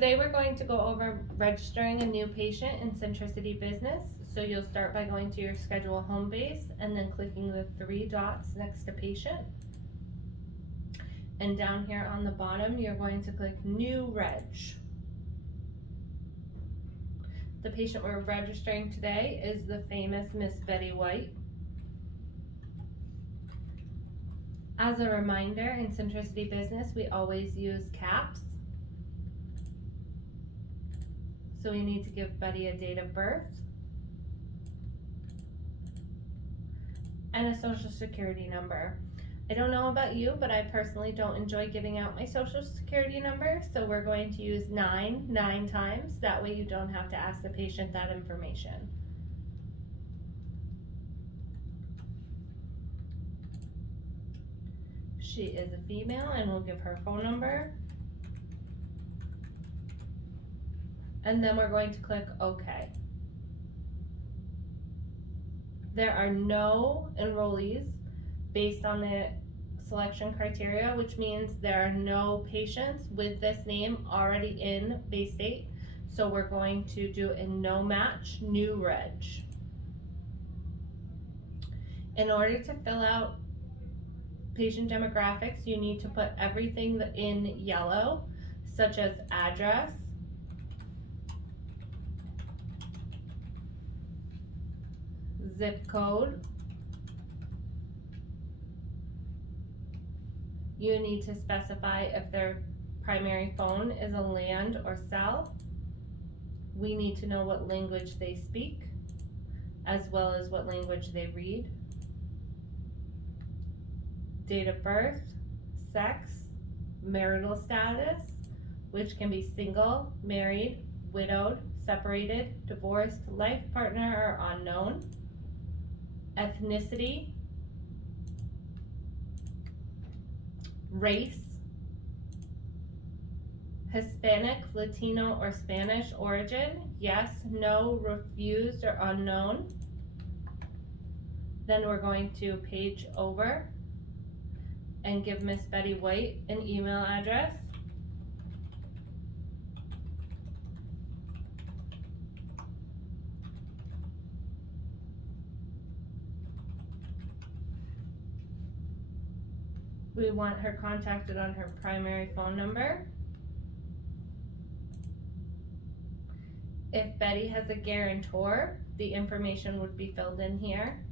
Today we're going to go over registering a new patient in Centricity Business. So you'll start by going to your schedule home base and then clicking the three dots next to patient. And down here on the bottom, you're going to click new reg. The patient we're registering today is the famous Miss Betty White. As a reminder, in Centricity Business, we always use caps. So we need to give Betty a date of birth and a social security number. I don't know about you, but I personally don't enjoy giving out my social security number, so we're going to use 9 times. That way you don't have to ask the patient that information. She is a female, and we'll give her phone number. And then we're going to click OK. There are no enrollees based on the selection criteria, which means there are no patients with this name already in Baystate. So we're going to do a no match, new reg. In order to fill out patient demographics, you need to put everything in yellow, such as address, zip code. You need to specify if their primary phone is a land or cell. We need to know what language they speak, as well as what language they read. Date of birth, sex, marital status, which can be single, married, widowed, separated, divorced, life partner, or unknown. Ethnicity, race, Hispanic, Latino, or Spanish origin, yes, no, refused, or unknown. Then we're going to page over and give Miss Betty White an email address. We want her contacted on her primary phone number. If Betty has a guarantor, the information would be filled in here.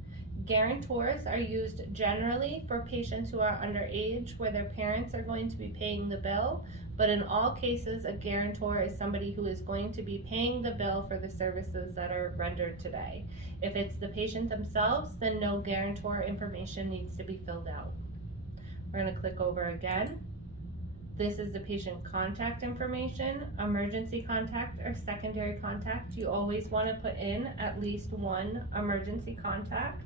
Guarantors are used generally for patients who are underage where their parents are going to be paying the bill, but in all cases, a guarantor is somebody who is going to be paying the bill for the services that are rendered today. If it's the patient themselves, then no guarantor information needs to be filled out. We're going to click over again. This is the patient contact information, emergency contact or secondary contact. You always want to put in at least one emergency contact.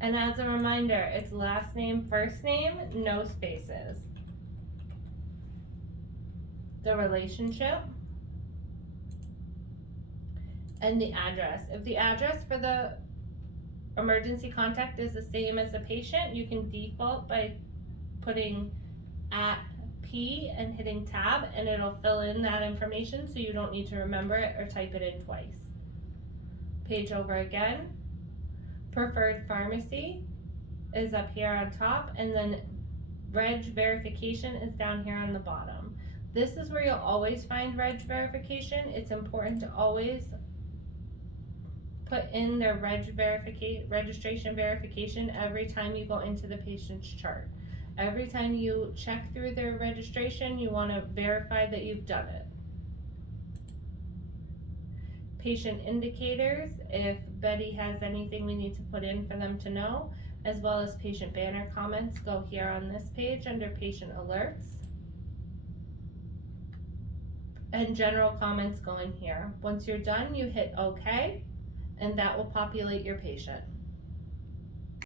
And as a reminder, it's last name, first name, no spaces. The relationship, and the address. If the address for the emergency contact is the same as the patient, you can default by putting @P and hitting tab, and it'll fill in that information so you don't need to remember it or type it in twice. Page over again. Preferred pharmacy is up here on top, and then reg verification is down here on the bottom. This is where you'll always find reg verification. It's important to always put in their registration verification every time you go into the patient's chart. Every time you check through their registration, you want to verify that you've done it. Patient indicators, if Betty has anything we need to put in for them to know, as well as patient banner comments, go here on this page under patient alerts. And general comments go in here. Once you're done, you hit OK, and that will populate your patient.